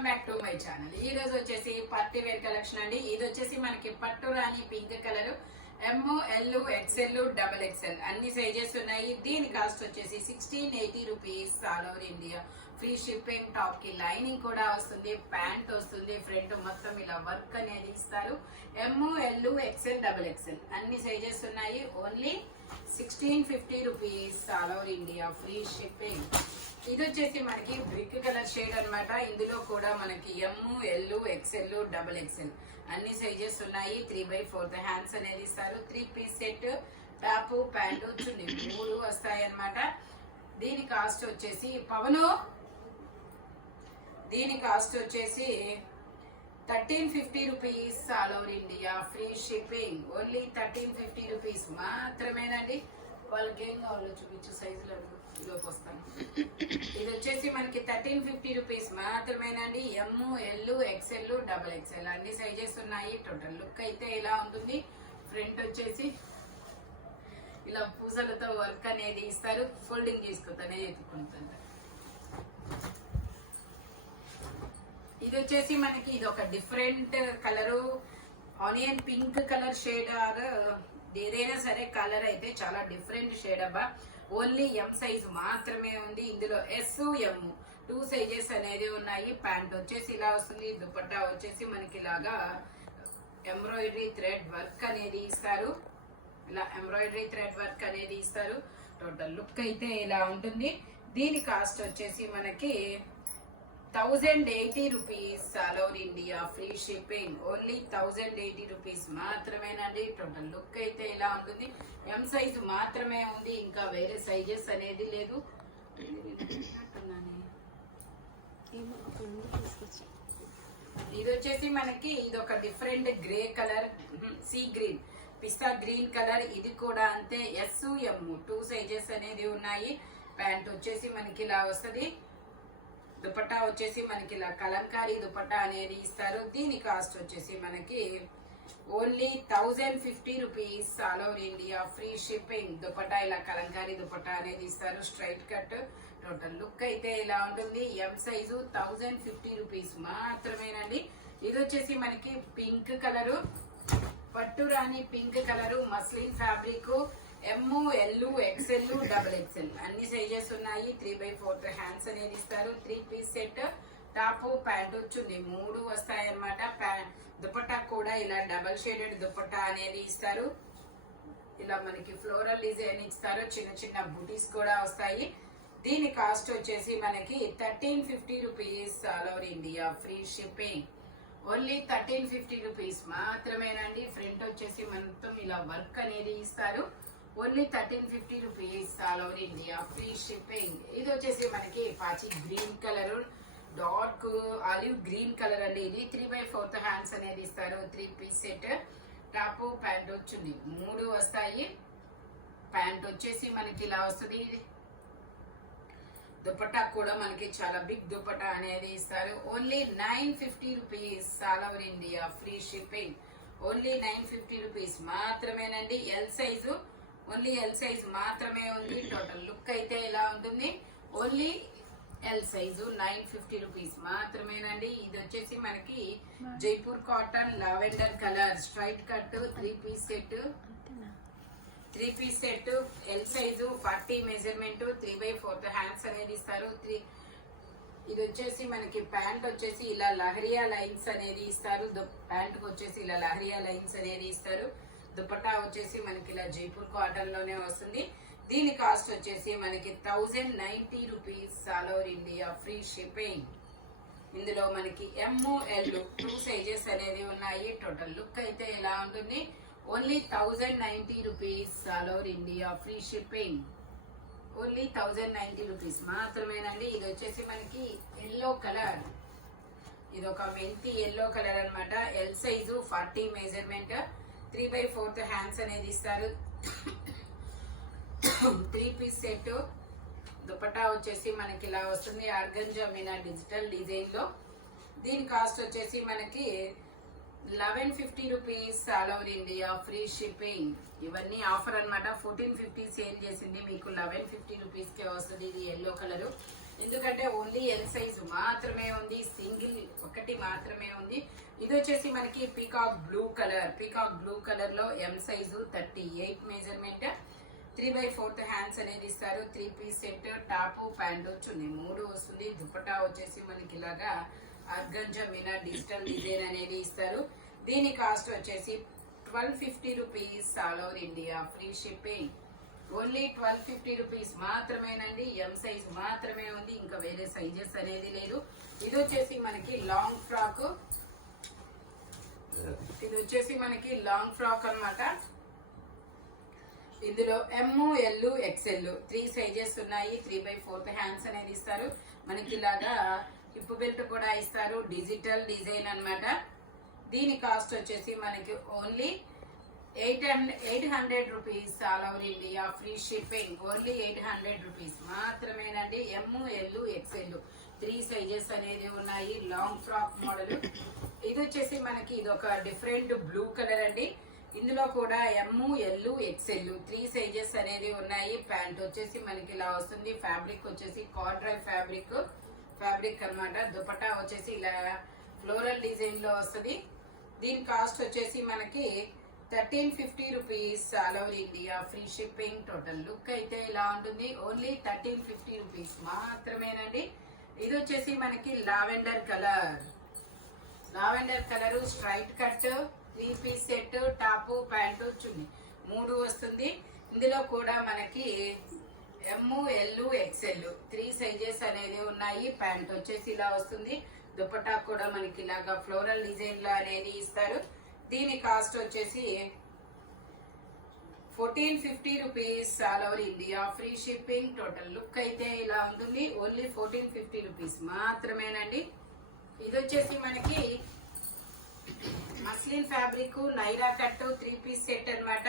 Welcome back to my channel. ఈ రోజు వచ్చేసి పార్టీ వేర్ కలెక్షన్ అండి. ఇది వచ్చేసి మనకి పట్టు రాణి పింక్ కలర్, ఎమ్, ఎల్, ఎక్స్ఎల్, డబల్ ఎక్స్ఎల్ అన్ని సైజెస్ ఉన్నాయి. దీని కాస్ట్ వచ్చేసి 1680 rupees. All over India free shipping. Top కి లైనింగ్ కూడా వస్తుంది, ప్యాంట్ వస్తుంది, ఫ్రంట్ మొత్తం ఇలా వర్క్ అనేది ఇస్తారు. ఎమ్, ఎల్, ఎక్స్ఎల్, డబల్ ఎక్స్ఎల్ అన్ని సైజెస్ ఉన్నాయి. Only 1650 rupees. All over India free shipping. ఇది వచ్చేసి మనకి బ్రిక్ కలర్ షేడ్ అన్నమాట. ఇందులో కూడా మనకి ఎమ్, ఎల్, ఎక్స్ఎల్, డబుల్ ఎక్స్ఎల్ అన్ని సైజెస్ ఉన్నాయి. 3/4 హ్యాండ్స్ అనేది ఇస్తారు. 3 piece set, top, pant, chunni 3 వస్తాయి అన్నమాట. దీని కాస్ట్ వచ్చేసి దీని కాస్ట్ వచ్చేసి 1350 rupees. All over India free shipping. Only 1350 rupees మాత్రమేనండి. వాళ్ళకి ఏం కావాలో చూపించు సైజులు ఇలోకి వస్తాను. ఇది వచ్చేసి మనకి 1350 రూపీస్ మాత్రమేనండి. M, L, XL, double XL అన్ని సైజెస్ ఉన్నాయి. టోటల్ లుక్ అయితే ఇలా ఉంటుంది. ఫ్రంట్ వచ్చేసి ఇలా పూసలతో వర్క్ అనేది ఇస్తారు. ఫోల్డింగ్ చేసుకుంటానే ఎత్తుకుంటుంది. ఇది వచ్చేసి మనకి ఇది ఒక different colour, onion pink colour shade. ఏదైనా సరే కలర్ అయితే చాలా డిఫరెంట్ షేడ్ అబ్బా. ఓన్లీ ఎం సైజ్ మాత్రమే ఉంది. ఇందులో ఎస్, ఎమ్ 2 సైజెస్ అనేది ఉన్నాయి. ప్యాంట్ వచ్చేసి ఇలా వస్తుంది. దుపట్టా వచ్చేసి మనకి ఇలాగా ఎంబ్రాయిడరీ థ్రెడ్ వర్క్ అనేది ఇస్తారు. ఇలా ఎంబ్రాయిడరీ థ్రెడ్ వర్క్ అనేది ఇస్తారు. టోటల్ లుక్ అయితే ఇలా ఉంటుంది. దీని కాస్ట్ వచ్చేసి మనకి 1080 rupees. All over India free shipping. Only 1080 rupees మాత్రమేనండి. టోటల్ లుక్ అయితే ఇలా ఉంటుంది. ఎం సైజ్ మాత్రమే ఉంది, ఇంకా వేరే సైజెస్ అనేది లేదు. ఇది వచ్చేసి మనకి ఇది ఒక different grey colour, sea green, పిస్తా గ్రీన్ కలర్. ఇది కూడా అంతే. ఎస్, ఎమ్ 2 సైజెస్ అనేది ఉన్నాయి. ప్యాంట్ వచ్చేసి మనకి ఇలా వస్తుంది. దుపట్టా వచ్చేసి మనకి ఇలా కలంకారీ దుపట్టా అనేది ఇస్తారు. దీని కాస్ట్ వచ్చేసి మనకి only 1050 rupees. All over India free shipping. Dupatta ఇలా కలంకారీ దుపట్టా అనేది ఇస్తారు. Straight cut. టోటల్ లుక్ అయితే ఇలా ఉంటుంది. ఎం సైజు 1050 రూపీస్ మాత్రమేనండి. ఇది వచ్చేసి మనకి పింక్ కలరు, పట్టు రాణి పింక్ కలరు, మస్లిన్ ఫ్యాబ్రిక్. ఎమ్, ఎల్, ఎక్స్ఎల్, డబల్ ఎక్స్ఎల్ అన్ని సైజెస్ ఉన్నాయి. 3/4 హ్యాండ్స్ అనేది ఇస్తారు. 3 piece set, top, pant, chunni 3 వస్తాయి అన్నమాట. దుపట్టా కూడా ఇలా డబల్ షేడెడ్ దుపట్టా అనేది ఇస్తారు. ఇలా మనకి ఫ్లోరల్ డిజైన్ ఇస్తారు. చిన్న చిన్న బూటీస్ కూడా వస్తాయి. దీని కాస్ట్ వచ్చేసి మనకి 1350 rupees. All over India free shipping. Only 1350 rupees మాత్రమేనండి. ఫ్రంట్ వచ్చేసి మొత్తం ఇలా వర్క్ అనేది ఇస్తారు. Only 1350 rupees. All over India free shipping. ఇది వచ్చేసి మనకి పాచి green colour, dark olive green colour అండి. ఇది 3/4 హ్యాండ్స్ అనేది ఇస్తారు. 3 పీస్ సెట్, టాప్, ప్యాంట్ వచ్చింది 3 వస్తాయి. ప్యాంట్ వచ్చేసి మనకి ఇలా వస్తుంది. దుపట్టా కూడా మనకి చాలా బిగ్ దుపట్టా అనేది ఇస్తారు. Only 950 rupees. All over India free shipping. Only 950 rupees మాత్రమేనండి. L size, only L size మాత్రమే ఉంది. టోటల్ లుక్ అయితే ఇలా ఉంటుంది. ఓన్లీ ఎల్ సైజు 950 రూపీస్ మాత్రమేనండి. ఇది వచ్చేసి మనకి Jaipur cotton lavender colour straight cut 3 piece set, 3 piece set, L size 40 measurement, 3/4 hands అనేది ఇస్తారు. ఇది వచ్చేసి మనకి ప్యాంట్ వచ్చేసి ఇలా లహరియా లైన్స్ అనేది ఇస్తారు. ప్యాంట్ వచ్చేసి ఇలా లహరియా లైన్స్ అనేది ఇస్తారు. దుపట్టా వచ్చేసి మనకి ఇలా జైపూర్ కాటన్ లోనే వస్తుంది. దీని కాస్ట్ వచ్చేసి మనకి 1090 rupees. All over India free shipping. ఇందులో మనకి ఎమ్, ఎల్ 2 సైజెస్ అనేవి ఉన్నాయి. టోటల్ లుక్ అయితే ఇలా ఉంటుంది. Only 1090 rupees. All over India free shipping. Only 1090 rupees మాత్రమేనండి. ఇది వచ్చేసి మనకి ఎల్లో కలర్, ఇది ఒక మెంతి ఎల్లో కలర్ అనమాట. ఎల్ సైజు 40 మెజర్మెంట్, 3/4 హ్యాండ్స్ అనేది ఇస్తారు. 3 పీస్ సెట్, దుపట్టా వచ్చేసి మనకి ఇలా వస్తుంది. ఆర్గంజా మీనా డిజిటల్ డిజైన్ లో. దీని కాస్ట్ వచ్చేసి మనకి 1150 rupees. All over India free shipping. ఇవన్నీ ఆఫర్ అనమాట. 1450 సేల్ చేసింది, మీకు 1150 రూపీస్ కే వస్తుంది. ఇది ఎల్లో కలర్, ఎందుకంటే ఓన్లీ ఎల్ సైజ్ మాత్రమే ఉంది. సింగిల్ ఒకటి మాత్రమే ఉంది. ఇది వచ్చేసి మనకి పీకాక్ బ్లూ కలర్ లో ఎం సైజు 38 మెజర్మెంట్ 3/4 హ్యాండ్స్ అనేది ఇస్తారు. 3 piece set, top pant chunni 3 వస్తుంది. దుపట్టా వచ్చేసి మనకి ఇలాగా ఆర్గంజా మీనా డిజిటల్ డిజైన్ అనేది ఇస్తారు. దీని కాస్ట్ వచ్చేసి 1250 rupees all over India, free shipping. Only 1250 rupees మాత్రమేనండి. ఎం సైజ్ మాత్రమే ఉంది, ఇంకా వేరే సైజెస్ అనేది లేదు. ఇది వచ్చేసి మనకి లాంగ్ ఫ్రాక్, అన్నమాట. ఇందులో ఎమ్, ఎల్, ఎక్స్ఎల్ 3 సైజెస్ ఉన్నాయి. 3/4 హ్యాండ్స్ అనేది ఇస్తారు. మనకి ఇలాగా హిప్ బెల్ట్ కూడా ఇస్తారు. డిజిటల్ డిజైన్ అన్నమాట. దీని కాస్ట్ వచ్చేసి మనకి only 800 rupees all over India, free shipping. Only 800 rupees మాత్రమేనండి. ఎమ్, ఎల్, ఎక్స్ఎల్ 3 సైజెస్ అనేది ఉన్నాయి. Long frock model. ఇది వచ్చేసి మనకి ఇది ఒక డిఫరెంట్ బ్లూ కలర్ అండి. ఇందులో కూడా ఎమ్, ఎల్, ఎక్స్ఎల్ 3 సైజెస్ అనేది ఉన్నాయి. ప్యాంట్ వచ్చేసి మనకి ఇలా వస్తుంది. ఫ్యాబ్రిక్ వచ్చేసి కార్డ్రై ఫ్యాబ్రిక్ అన్నమాట. దుపట్టా వచ్చేసి ఇలా ఫ్లోరల్ డిజైన్ లో వస్తుంది. దీని కాస్ట్ వచ్చేసి మనకి 1350 rupees all over India, free shipping. Total look అయితే ఇలా ఉంటుంది. ఓన్లీ 1350 రూపీస్ మాత్రమేనండి. ఇది వచ్చేసి మనకి lavender colour straight cut 3 piece set, top pant chunni 3 వస్తుంది. ఇందులో కూడా మనకి ఎమ్, ఎల్, ఎక్స్ఎల్ 3 సైజెస్ అనేది ఉన్నాయి. ప్యాంట్ వచ్చేసి ఇలా వస్తుంది. దుపట్టా కూడా మనకి ఇలాగా ఫ్లోరల్ డిజైన్ లో అనేది ఇస్తారు. దీని కాస్ట్ వచ్చేసి 1450 rupees all over India, free shipping. Total look అయితే ఇలా ఉంటుంది. ఓన్లీ 1450 రూపీస్ మాత్రమేనండి. ఇది వచ్చేసి మనకి muslin fabric Naira cut 3 piece set అన్నమాట.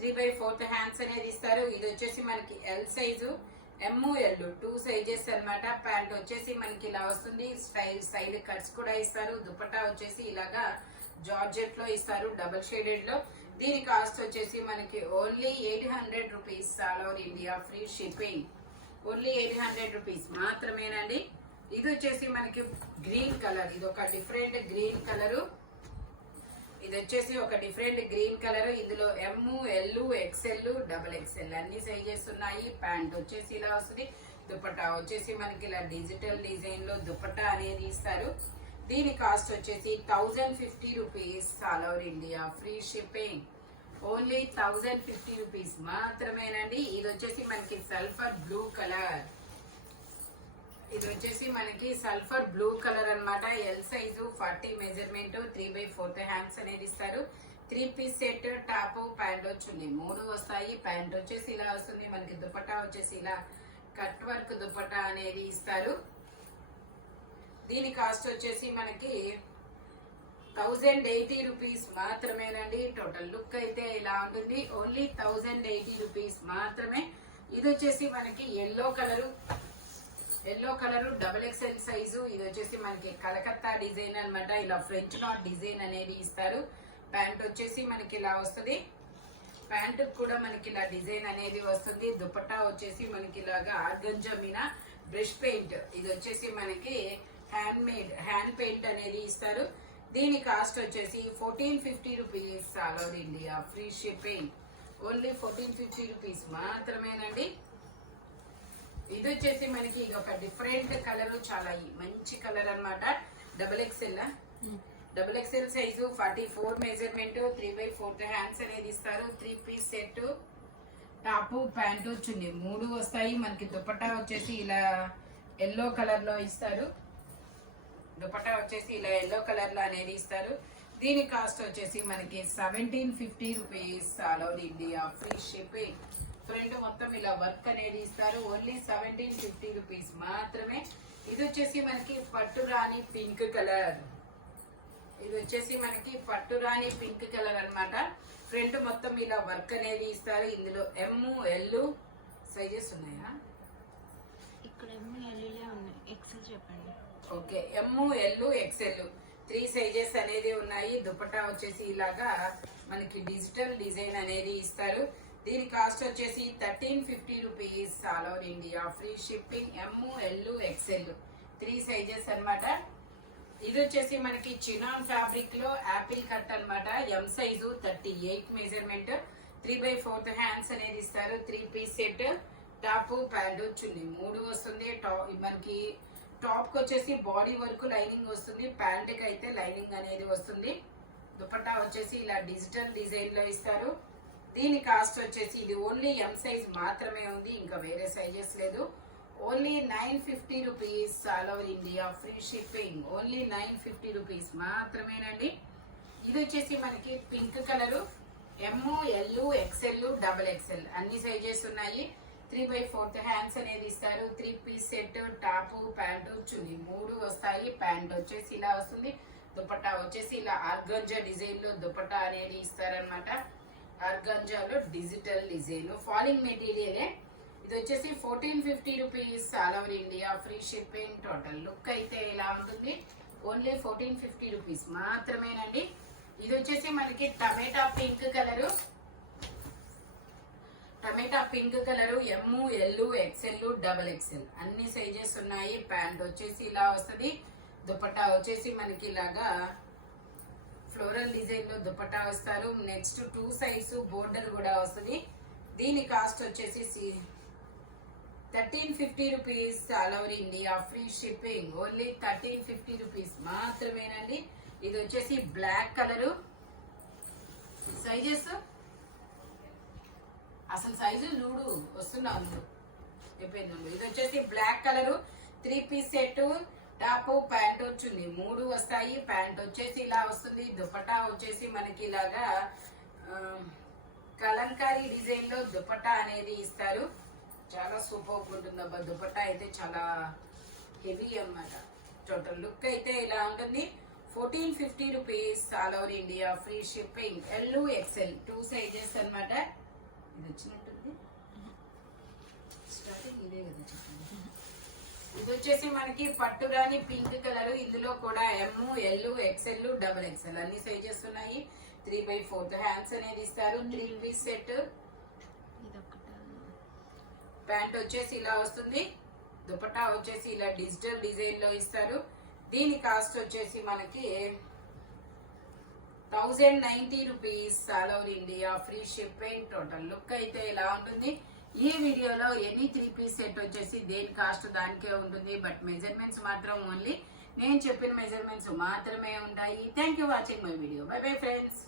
3/4 హ్యాండ్స్ అనేది ఇస్తారు. ఇది వచ్చేసి మనకి L size, M, L 2 sizes అన్నమాట. ప్యాంట్ వచ్చేసి మనకి ఇలా వస్తుంది. సైడ్ కట్స్ కూడా ఇస్తారు. దుపట్టా వచ్చేసి ఇలాగా జార్జెట్ లో ఇస్తారు, డబుల్ షేడెడ్ లో. దీని కాస్ట్ వచ్చేసి మనకి only 800 rupees all over India, free shipping. Only 800 rupees మాత్రమేనండి. ఇది వచ్చేసి మనకి గ్రీన్ కలర్, ఇది ఒక డిఫరెంట్ గ్రీన్ కలరు. ఇందులో ఎమ్, ఎల్, ఎక్స్ఎల్, డబుల్ ఎక్స్ఎల్ అన్ని సైజెస్ ఉన్నాయి. ప్యాంట్ వచ్చేసి ఇలా వస్తుంది. దుపట్టా వచ్చేసి మనకి ఇలా డిజిటల్ డిజైన్ లో దుపట్టా అనేది ఇస్తారు. దీని కాస్ట్ వచ్చేసి 1050 rupees all over India, free shipping. Only 1050 rupees మాత్రమేనండి. ఇది వచ్చేసి మనకి సల్ఫర్ బ్లూ కలర్. అన్నమాట. ఎల్ సైజు 40 మెజర్మెంట్ 3/4 హ్యాండ్స్ అనేది ఇస్తారు. 3 piece set, top pant chunni 3 వస్తాయి. ప్యాంట్ వచ్చేసి ఇలా వస్తుంది. మనకి దుపట్టా వచ్చేసి ఇలా కట్ వర్క్ దుపట్టా అనేది ఇస్తారు. దీని కాస్ట్ వచ్చేసి మనకి 1080 రూపీస్ మాత్రమేనండి. టోటల్ లుక్ అయితే ఇలా ఉంటుంది. ఓన్లీ 1080 రూపీస్ మాత్రమే. ఇది వచ్చేసి మనకి yellow colour double XL size. ఇది వచ్చేసి మనకి కలకత్తా డిజైన్ అన్నమాట. ఇలా ఫ్రెంచ్ నాట్ డిజైన్ అనేది ఇస్తారు. ప్యాంట్ వచ్చేసి మనకి ఇలా వస్తుంది. ప్యాంట్ కూడా మనకి ఇలా డిజైన్ అనేది వస్తుంది. దుపట్టా వచ్చేసి మనకి ఇలాగా ఆర్గంజా మీనా బ్రష్ పెయింట్. ఇది వచ్చేసి మనకి హ్యాండ్ పెయింట్ అనేది ఇస్తారు. దీని కాస్ట్ వచ్చేసి 1450 rupees all over India, free shipping. Only 1450 rupees మాత్రమేనండి. ఇది వచ్చేసి మనకి ఒక డిఫరెంట్ కలర్, చాలా మంచి కలర్ అన్నమాట. Double XL size 44 measurement 3/4 hands అనేది ఇస్తారు. 3 piece set, top pant chunni 3 వస్తాయి. మనకి దుపట్టా వచ్చేసి ఇలా ఎల్లో కలర్ లో ఇస్తారు. అనేది ఇస్తారు. దీని కాస్ట్ వచ్చేసి మనకి 1750 rupees all over India, free shipping. Front మొత్తం ఇలా వర్క్ అనేది ఇస్తారు. ఓన్లీ 1750 రూపీస్ మాత్రమే. ఇది వచ్చేసి మనకి పట్టురాణి పింక్ కలర్ అన్నమాట. ఫ్రంట్ మొత్తం ఇలా వర్క్ అనేది ఇస్తారు. ఇందులో ఎమ్, ఎల్ సైజెస్ ఉన్నాయా? ఇక్కడ ఎమ్, ఎల్ ఉన్నాయి. ఎక్సెల్ చెప్పండి. ఓకే, ఎమ్, ఎల్, ఎక్స్ఎల్ 3 సైజెస్ అనేది ఉన్నాయి. దుపట్టా వచ్చేసి ఇలాగా మనకి డిజిటల్ డిజైన్ అనేది ఇస్తారు. దీని కాస్ట్ వచ్చేసి 1350 rupees all over India, free shipping. M, L, XL 3 sizes అన్నమాట. ఇది వచ్చేసి మనకి చినాన్ ఫ్యాబ్రిక్ లో యాపిల్ కట్ అన్నమాట. ఎం సైజు 38 మెజర్మెంట్, 3/4 హ్యాండ్స్ అనేది ఇస్తారు. 3 piece set, top pant chunni 3 వస్తుంది. మనకి టాప్ కి వచ్చేసి బాడీ వర్క్ లైనింగ్ వస్తుంది, ప్యాంట్ కి అయితే లైనింగ్ అనేది వస్తుంది. దుపట్టా వచ్చేసి ఇలా డిజిటల్ డిజైన్ లో ఇస్తారు. దీని కాస్ట్ వచ్చేసి ఇది ఓన్లీ ఎం సైజ్ మాత్రమే ఉంది, ఇంకా వేరే సైజెస్ లేదు. Only 950 rupees, all over India free shipping. Only 950 rupees మాత్రమేనండి. ఇది వచ్చేసి మనకి pink colour, M, L, XL, XXL అన్ని సైజెస్ ఉన్నాయి. 3/4 హ్యాండ్స్ అనేది ఇస్తారు. 3 piece set, top pant chunni 3 వస్తాయి. ప్యాంట్ వచ్చేసి ఇలా వస్తుంది. దుపట్టా వచ్చేసి ఇలా ఆర్గంజా డిజైన్ లో దుపట్టా అనేది ఇస్తారనమాట. ఆర్గంజాలో డిజిటల్ డిజైన్, ఫాలింగ్ మెటీరియలే. ఇది వచ్చేసి 1450 rupees, all over India free shipping. Total look అయితే ఇలా ఉంటుంది. ఓన్లీ 1450 రూపీస్ మాత్రమేనండి. ఇది వచ్చేసి మనకి టమాటా pink colour, M, L, XL, XXL అన్ని సైజెస్ ఉన్నాయి. ప్యాంట్ వచ్చేసి ఇలా వస్తుంది. దుపట్టా వచ్చేసి మనకి ఇలాగా ఫ్లోరల్ డిజైన్ లో దుపట్టా వస్తారు. నెక్స్ట్ 2 సైజ్ బోర్డర్ కూడా వస్తుంది. దీని కాస్ట్ వచ్చేసి 1350 rupees, all over India free shipping. Only 1350 rupees మాత్రమేనండి. ఇది వచ్చేసి బ్లాక్ కలరు. సైజెస్ అసలు సైజు చూడు వస్తున్నావు చెప్పేది. ఇది వచ్చేసి black colour, 3 piece set, top pant వచ్చింది 3 వస్తాయి. ప్యాంట్ వచ్చేసి ఇలా వస్తుంది. దుపట్టా వచ్చేసి మనకి ఇలాగా కలంకారీ డిజైన్ లో దుపట్టా అనేది ఇస్తారు. చాలా సూపర్ ఉంటుంది అబ్బా. దుపట్టా అయితే చాలా హెవీ అన్నమాట. టోటల్ లుక్ అయితే ఇలా ఉంటుంది. 1450 rupees, all over India free shipping. L, XL 2 sizes అన్నమాట. ఇది వచ్చినట్టుంది స్టార్టింగ్ ఇదే కదా చెప్పండి. ఇది వచ్చేసి మనకి పట్టురాని పింక్ కలర్. ఇందులో కూడా ఎమ్, ఎల్, XL, XXL అన్ని సైజెస్ ఉన్నాయి. 3/4 హ్యాండ్స్ అనేది ఇస్తారు. 3 పీస్ సెట్. ప్యాంట్ వచ్చేసి ఇలా వస్తుంది. దుపట్టా వచ్చేసి ఇలా డిజిటల్ డిజైన్ లో ఇస్తారు. దీని కాస్ట్ వచ్చేసి మనకి 1090 rupees, all over India free shipping. Total look అయితే ఇలా ఉంటుంది. ఈ వీడియోలో ఎనీ 3 పీస్ సెట్ వచ్చేసి దేని కాస్ట్ దానికే ఉంటుంది. బట్ మెజర్మెంట్స్ మాత్రం ఓన్లీ నేను చెప్పిన మెజర్మెంట్స్ మాత్రమే ఉంటాయి. Thank you watching my video. By bye friends.